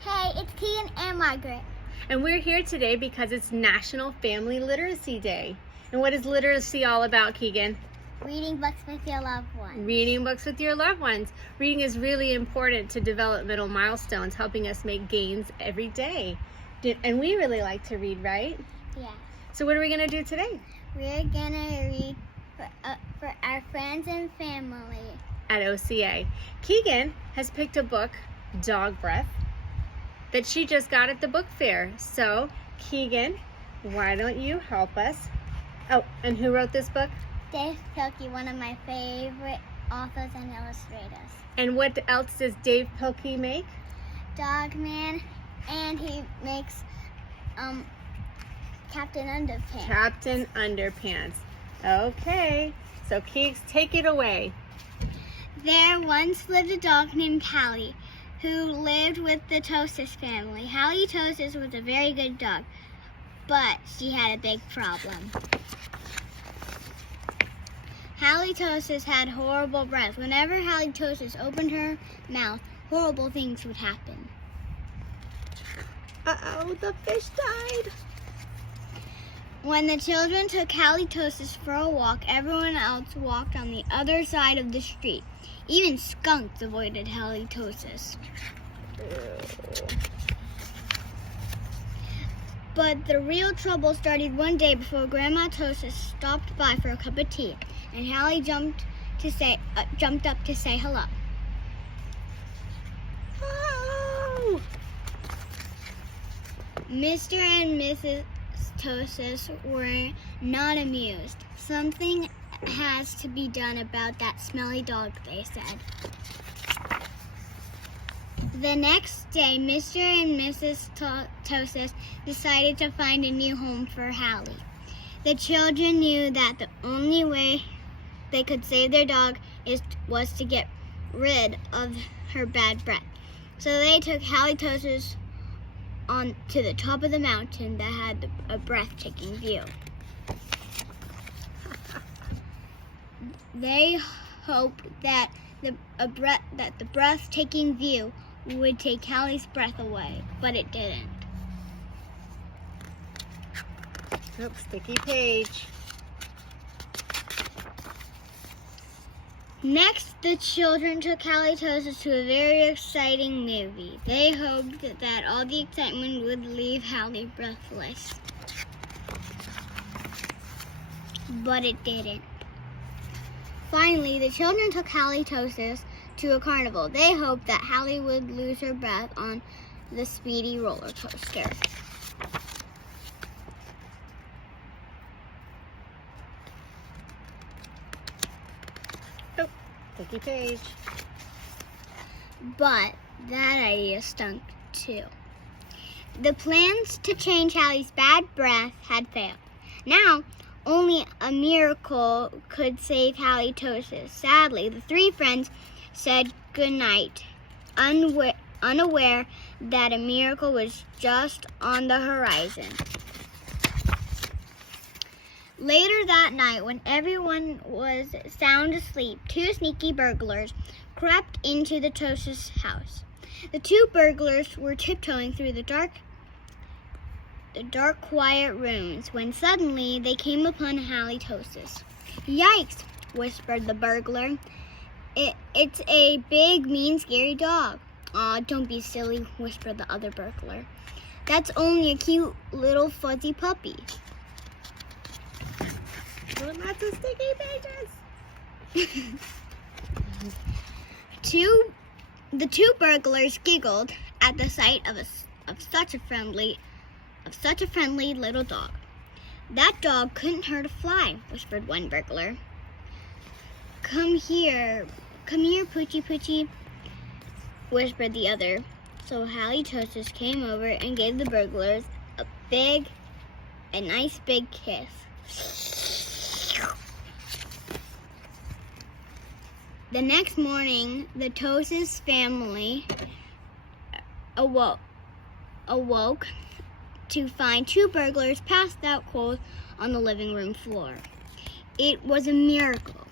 Hey, it's Keegan and Margaret. And we're here today because it's National Family Literacy Day. And what is literacy all about, Keegan? Reading books with your loved ones. Reading books with your loved ones. Reading is really important to developmental milestones, helping us make gains every day. And we really like to read, right? Yeah. So what are we going to do today? We're going to read for our friends and family. At OCA. Keegan has picked a book, Dog Breath, that she just got at the book fair. So, Keegan, why don't you help us? Oh, and who wrote this book? Dave Pilkey, one of my favorite authors and illustrators. And what else does Dave Pilkey make? Dogman, and he makes Captain Underpants. Captain Underpants. Okay, so Keeks, take it away. There once lived a dog named Hallie, who lived with the Tosis family. Hallie Tosis was a very good dog, but she had a big problem. Hallie Tosis had horrible breath. Whenever Hallie Tosis opened her mouth, horrible things would happen. Uh-oh, the fish died. When the children took Hallie Tosis for a walk, everyone else walked on the other side of the street. Even skunks avoided Hallie Tosis. But the real trouble started one day before Grandma Tosis stopped by for a cup of tea, and Hallie jumped up to say hello. Oh! Mr. and Mrs. Tosis were not amused. Something has to be done about that smelly dog, they said. The next day, Mr. and Mrs. Tosis decided to find a new home for Hallie. The children knew that the only way they could save their dog was to get rid of her bad breath. So they took Hallie Tosis on to the top of the mountain that had a breathtaking view. They hoped that the breathtaking view would take Hallie's breath away, but it didn't. Oops, sticky page. Next, the children took Hallie Tosis to a very exciting movie. They hoped that all the excitement would leave Hallie breathless, but it didn't. Finally, the children took Hallie Tosis to a carnival. They hoped that Hallie would lose her breath on the speedy roller coaster. Oh, sticky page. But that idea stunk too. The plans to change Hallie's bad breath had failed. Now, only a miracle could save Hallie Tosis. Sadly, the three friends said goodnight, unaware that a miracle was just on the horizon. Later that night, when everyone was sound asleep, two sneaky burglars crept into the Tosis house. The two burglars were tiptoeing through the dark, quiet rooms when suddenly they came upon Hallie Tosis. "Yikes," whispered the burglar. It's a big, mean, scary dog." "Aw, don't be silly," whispered the other burglar. "That's only a cute little fuzzy puppy." Lots of sticky pages. The two burglars giggled at the sight of such a friendly little dog. "That dog couldn't hurt a fly," whispered one burglar. Come here, Poochie Poochie," whispered the other. So Hallie Tosis came over and gave the burglars a nice big kiss. The next morning, the Tosis family awoke to find two burglars passed out cold on the living room floor. It was a miracle.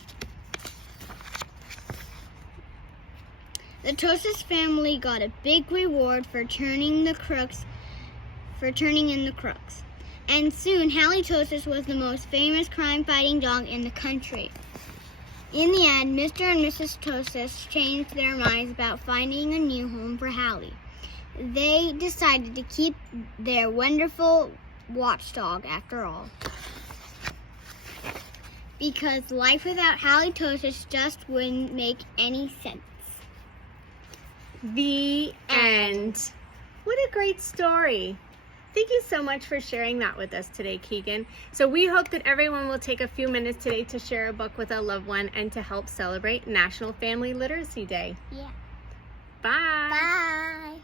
The Tosis family got a big reward for turning in the crooks. And soon, Hallie Tosis was the most famous crime-fighting dog in the country. In the end, Mr. and Mrs. Tosis changed their minds about finding a new home for Hallie. They decided to keep their wonderful watchdog after all. Because life without Hallie Tosis just wouldn't make any sense. The end. What a great story. Thank you so much for sharing that with us today, Keegan. So we hope that everyone will take a few minutes today to share a book with a loved one and to help celebrate National Family Literacy Day. Yeah. Bye. Bye.